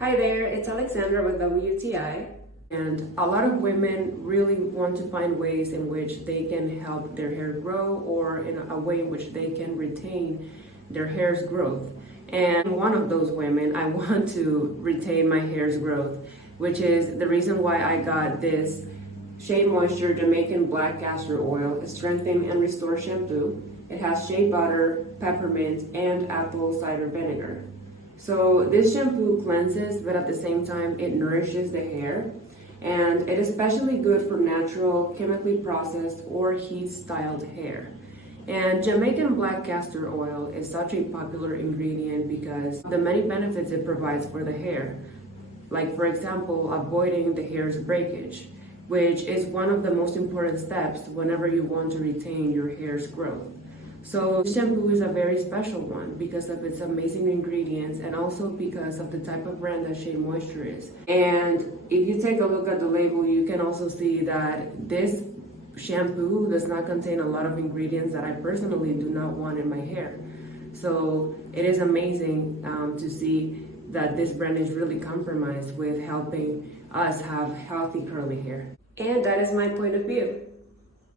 Hi there, it's Alexandra with WTI, and a lot of women really want to find ways in which they can help their hair grow, or in a way in which they can retain their hair's growth. And one of those women, I want to retain my hair's growth, which is the reason why I got this Shea Moisture Jamaican Black Castor Oil Strengthen and Restore Shampoo. It has shea butter, peppermint, and apple cider vinegar. So this shampoo cleanses, but at the same time it nourishes the hair, and it is especially good for natural, chemically processed or heat styled hair. And Jamaican black castor oil is such a popular ingredient because of the many benefits it provides for the hair. Like, for example, avoiding the hair's breakage, which is one of the most important steps whenever you want to retain your hair's growth. So this shampoo is a very special one because of its amazing ingredients and also because of the type of brand that Shea Moisture is. And if you take a look at the label, you can also see that this shampoo does not contain a lot of ingredients that I personally do not want in my hair. So it is amazing to see that this brand is really compromised with helping us have healthy curly hair. And that is my point of view.